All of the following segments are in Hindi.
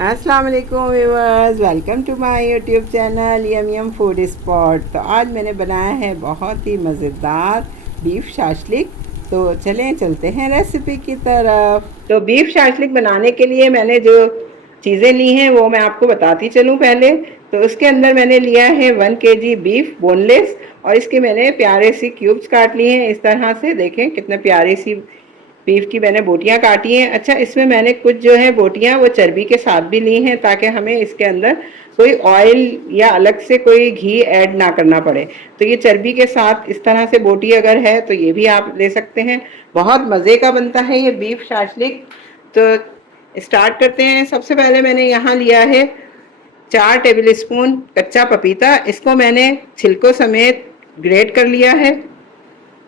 अस्सलाम वालेकुम viewers, welcome to my YouTube channel yum food spot. तो आज मैंने बनाया है बहुत ही मज़ेदार बीफ शाशलिक। तो चलते हैं रेसिपी की तरफ। तो बीफ शाशलिक बनाने के लिए मैंने जो चीज़ें ली हैं वो मैं आपको बताती चलूँ पहले। तो उसके अंदर मैंने लिया है 1 kg बीफ बोनलेस, और इसके मैंने प्यारे सी क्यूब्स काट लिए हैं। इस तरह से देखें कितने प्यारी सी बीफ की मैंने बोटियां काटी हैं। अच्छा, इसमें मैंने कुछ जो है बोटियां वो चर्बी के साथ भी ली हैं, ताकि हमें इसके अंदर कोई ऑयल या अलग से कोई घी ऐड ना करना पड़े। तो ये चर्बी के साथ इस तरह से बोटी अगर है तो ये भी आप ले सकते हैं। बहुत मज़े का बनता है ये बीफ शाशलिक। तो स्टार्ट करते हैं। सबसे पहले मैंने यहाँ लिया है 4 टेबल स्पून कच्चा पपीता। इसको मैंने छिलकों समेत ग्रेट कर लिया है।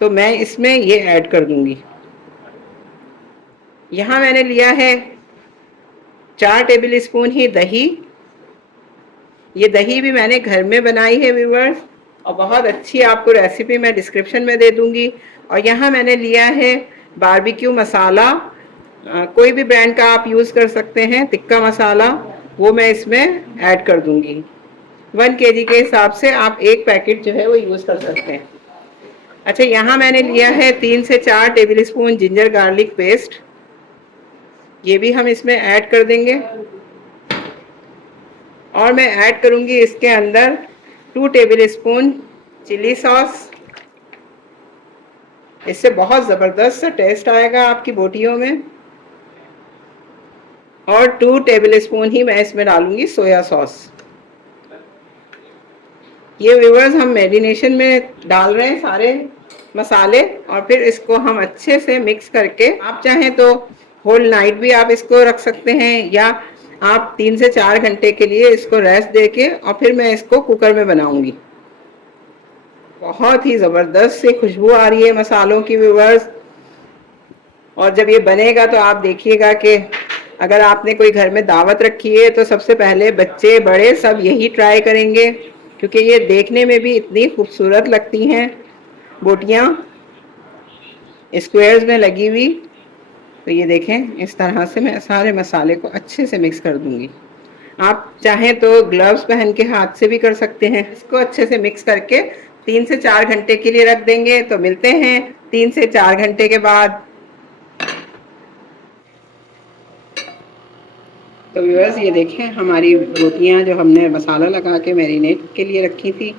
तो मैं इसमें ये ऐड कर दूंगी। यहाँ मैंने लिया है 4 टेबल स्पून ही दही। ये दही भी मैंने घर में बनाई है व्यूअर्स, और बहुत अच्छी आपको रेसिपी मैं डिस्क्रिप्शन में दे दूंगी। और यहाँ मैंने लिया है बारबेक्यू मसाला, कोई भी ब्रांड का आप यूज़ कर सकते हैं, तिक्का मसाला, वो मैं इसमें ऐड कर दूंगी। 1 kg के हिसाब से आप एक पैकेट जो है वो यूज़ कर सकते हैं। अच्छा, यहाँ मैंने लिया है 3 से 4 table spoon ginger garlic paste. ये भी हम इसमें ऐड कर देंगे। और मैं ऐड करूंगी इसके अंदर 2 टेबल स्पून चिली सॉस। इससे बहुत ज़बरदस्त सा टेस्ट आएगा आपकी बोटियों में। और 2 टेबल स्पून ही मैं इसमें डालूंगी सोया सॉस। ये व्यूअर्स हम मैरिनेशन में डाल रहे हैं सारे मसाले, और फिर इसको हम अच्छे से मिक्स करके, आप चाहें तो होल नाइट भी आप इसको रख सकते हैं, या आप 3 से 4 घंटे के लिए इसको रेस्ट देके और फिर मैं इसको कुकर में बनाऊंगी। बहुत ही ज़बरदस्त सी खुशबू आ रही है मसालों की व्यूअर्स। और जब ये बनेगा तो आप देखिएगा कि अगर आपने कोई घर में दावत रखी है तो सबसे पहले बच्चे बड़े सब यही ट्राई करेंगे, क्योंकि ये देखने में भी इतनी खूबसूरत लगती हैं बोटियाँ स्क्वायर्स में लगी हुई। तो ये देखें, इस तरह से मैं सारे मसाले को अच्छे से मिक्स कर दूंगी। आप चाहें तो ग्लव्स पहन के हाथ से भी कर सकते हैं। इसको अच्छे से मिक्स करके 3 से 4 घंटे के लिए रख देंगे। तो मिलते हैं 3 से 4 घंटे के बाद। तो व्यूअर्स, ये देखें हमारी रोटियां जो हमने मसाला लगा के मैरिनेट के लिए रखी थी,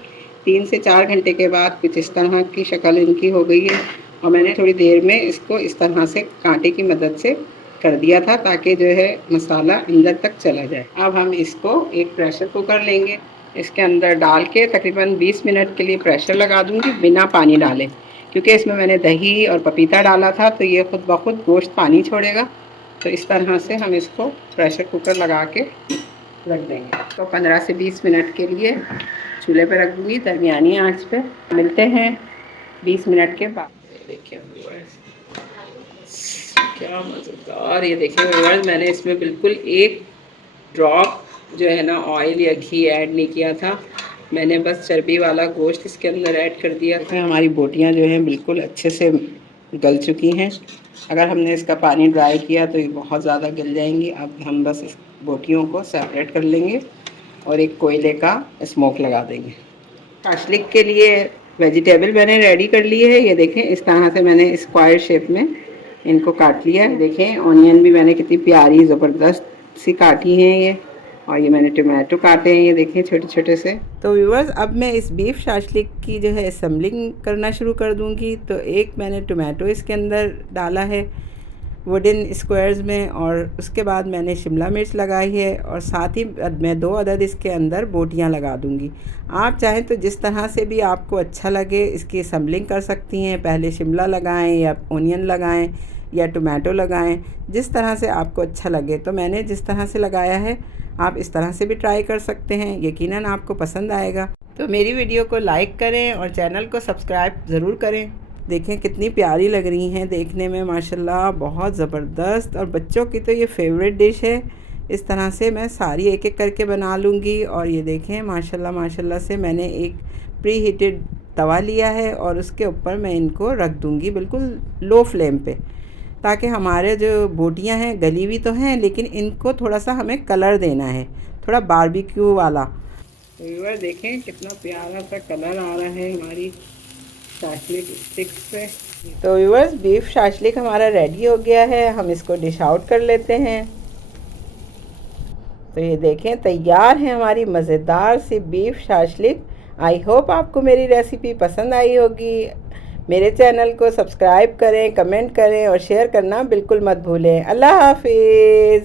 3 से 4 घंटे के बाद कुछ इस तरह की शक्ल इनकी हो गई है। और मैंने थोड़ी देर में इसको इस तरह से कांटे की मदद से कर दिया था, ताकि जो है मसाला अंदर तक चला जाए। अब हम इसको एक प्रेशर कुकर लेंगे, इसके अंदर डाल के तकरीबन 20 मिनट के लिए प्रेशर लगा दूंगी बिना पानी डाले, क्योंकि इसमें मैंने दही और पपीता डाला था, तो ये खुद ब खुद गोश्त पानी छोड़ेगा। तो इस तरह से हम इसको प्रेशर कुकर लगा के रख देंगे। तो 15 से 20 मिनट के लिए चूल्हे पर रख दूँगी दरमियानी आंच पे। मिलते हैं 20 मिनट के बाद। देखिए क्या मज़ेदार, ये देखिए व्यूअर्स, मैंने इसमें बिल्कुल एक ड्रॉप जो है ना ऑयल या घी ऐड नहीं किया था। मैंने बस चर्बी वाला गोश्त इसके अंदर ऐड कर दिया था। हमारी बोटियां जो हैं बिल्कुल अच्छे से गल चुकी हैं। अगर हमने इसका पानी ड्राई किया तो ये बहुत ज़्यादा गल जाएंगी। अब हम बस इस बोटियों को सेपरेट कर लेंगे और एक कोयले का स्मोक लगा देंगे। शाशलिक के लिए वेजिटेबल मैंने रेडी कर ली है। ये देखें, इस तरह से मैंने स्क्वायर शेप में इनको काट लिया है। देखें ऑनियन भी मैंने कितनी प्यारी ज़बरदस्त सी काटी हैं ये, और ये मैंने टमाटो काटे हैं, ये देखें छोटे छोटे से। तो व्यूअर्स, अब मैं इस बीफ शाशलिक की जो है असेंबलिंग करना शुरू कर दूंगी। तो एक मैंने टमाटो इसके अंदर डाला है वुडन स्क्वायर्स में, और उसके बाद मैंने शिमला मिर्च लगाई है, और साथ ही मैं 2 अदद इसके अंदर बोटियां लगा दूंगी। आप चाहें तो जिस तरह से भी आपको अच्छा लगे इसकी असेंबलिंग कर सकती हैं। पहले शिमला लगाएं या ओनियन लगाएं या टमाटो लगाएं, जिस तरह से आपको अच्छा लगे। तो मैंने जिस तरह से लगाया है आप इस तरह से भी ट्राई कर सकते हैं, यकीनन आपको पसंद आएगा। तो मेरी वीडियो को लाइक करें और चैनल को सब्सक्राइब ज़रूर करें। देखें कितनी प्यारी लग रही हैं देखने में, माशाल्लाह बहुत ज़बरदस्त। और बच्चों की तो ये फेवरेट डिश है। इस तरह से मैं सारी एक एक करके बना लूँगी। और ये देखें माशाल्लाह माशाल्लाह से मैंने एक प्री हीटेड तवा लिया है, और उसके ऊपर मैं इनको रख दूँगी बिल्कुल लो फ्लेम पे। ताकि हमारे जो बोटियां हैं गली हुई तो हैं लेकिन इनको थोड़ा सा हमें कलर देना है, थोड़ा बारबेक्यू वाला। तो व्यूअर देखें कितना प्यारा सा कलर आ रहा है हमारी शाशलिक स्टिक्स पे। तो व्यूअर्स बीफ शाशलिक हमारा रेडी हो गया है, हम इसको डिश आउट कर लेते हैं। तो ये देखें तैयार है हमारी मज़ेदार सी बीफ शाशलिक। आई होप आपको मेरी रेसिपी पसंद आई होगी। मेरे चैनल को सब्सक्राइब करें, कमेंट करें और शेयर करना बिल्कुल मत भूलें। अल्लाह हाफिज़।